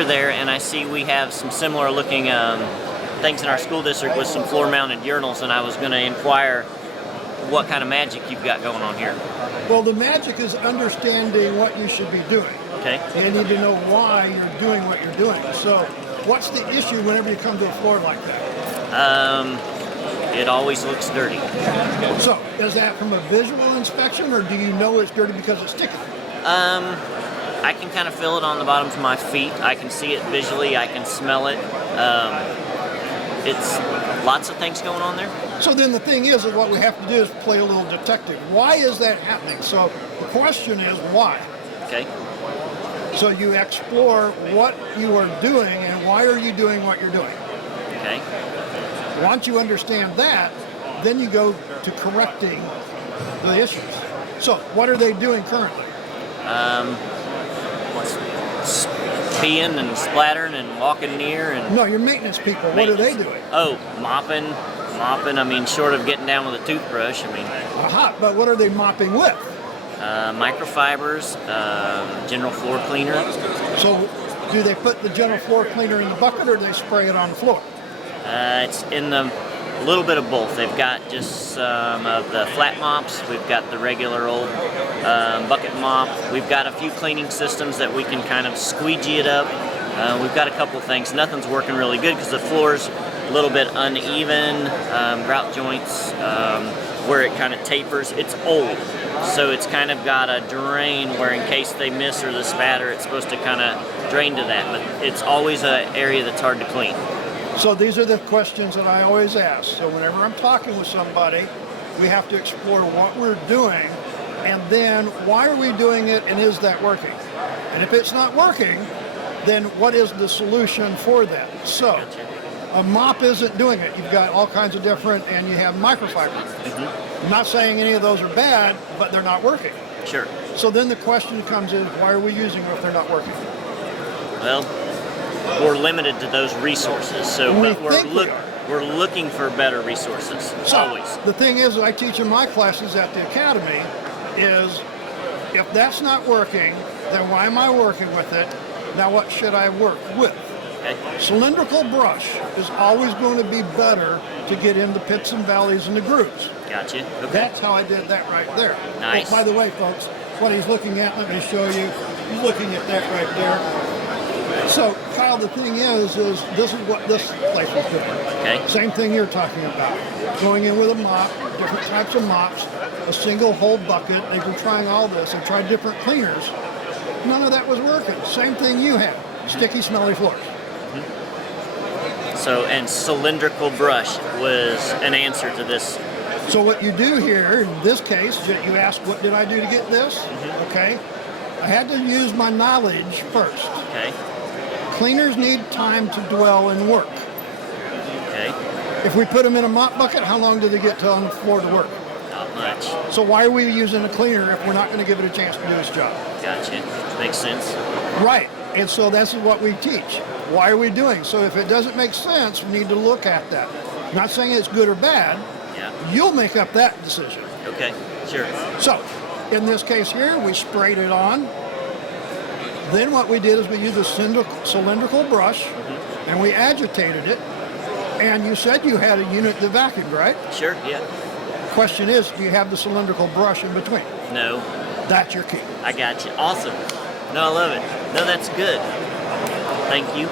picture there, and I see we have some similar looking things in our school district with some floor-mounted urinals, and I was going to inquire what kind of magic you've got going on here. Well, the magic is understanding what you should be doing. Okay. You need to know why you're doing what you're doing. So, what's the issue whenever you come to a floor like that? It always looks dirty. So, is that from a visual inspection, or do you know it's dirty because it's sticky? I can kind of feel it on the bottoms of my feet. I can see it visually. I can smell it. It's lots of things going on there. So then the thing is what we have to do is play a little detective. Why is that happening? So the question is why? Okay. So you explore what you are doing and why are you doing what you're doing. Okay. Once you understand that, then you go to correcting the issues. So what are they doing currently? Peeing and splattering and walking near and... No, your maintenance people, what are they doing? Oh, mopping, I mean, short of getting down with a toothbrush, I mean... Aha, but what are they mopping with? Microfibers, general floor cleaner. So do they put the general floor cleaner in the bucket or do they spray it on the floor? It's in a little bit of both. They've got just some of the flat mops. We've got the regular old bucket mop. We've got a few cleaning systems that we can kind of squeegee it up. We've got a couple of things. Nothing's working really good because the floor's a little bit uneven, grout joints, where it kind of tapers. It's old, so it's kind of got a drain where in case they miss or the spatter, it's supposed to kind of drain to that, but it's always an area that's hard to clean. So these are the questions that I always ask. So whenever I'm talking with somebody, we have to explore what we're doing and then why are we doing it and is that working? And if it's not working, then what is the solution for that? So a mop isn't doing it. You've got all kinds of different, and you have microfiber. Mm-hmm. I'm not saying any of those are bad, but they're not working. Sure. So then the question comes in, why are we using them if they're not working? Well, we're limited to those resources, so we're looking for better resources, so always. The thing is, I teach in my classes at the academy is, if that's not working, then why am I working with it? Now what should I work with? Okay. Cylindrical brush is always going to be better to get in the pits and valleys and the grooves. Gotcha. Okay. That's how I did that right there. Nice. Oh, by the way, folks, what he's looking at, let me show you. He's looking at that right there. So, Kyle, the thing is this is what this place was doing. Okay. Same thing you're talking about. Going in with a mop, different types of mops, a single whole bucket. They've been trying all this. They've tried different cleaners. None of that was working. Same thing you had. Sticky, smelly floors. So, and cylindrical brush was an answer to this. So what you do here, in this case, you ask, what did I do to get this? Mm-hmm. Okay. I had to use my knowledge first. Okay. Cleaners need time to dwell and work. Okay. If we put them in a mop bucket, how long do they get on the floor to work? Not much. So why are we using a cleaner if we're not going to give it a chance to do its job? Gotcha. Makes sense. Right. And so that's what we teach. Why are we doing? So if it doesn't make sense, we need to look at that. I'm not saying it's good or bad. Yeah. You'll make up that decision. Okay. Sure. So in this case here, we sprayed it on. Then what we did is we used a cylindrical brush, mm-hmm. and we agitated it. And you said you had a unit that vacuumed, right? Sure, yeah. Question is, do you have the cylindrical brush in between? No. That's your key. I got you. Awesome. No, I love it. No, that's good. Thank you.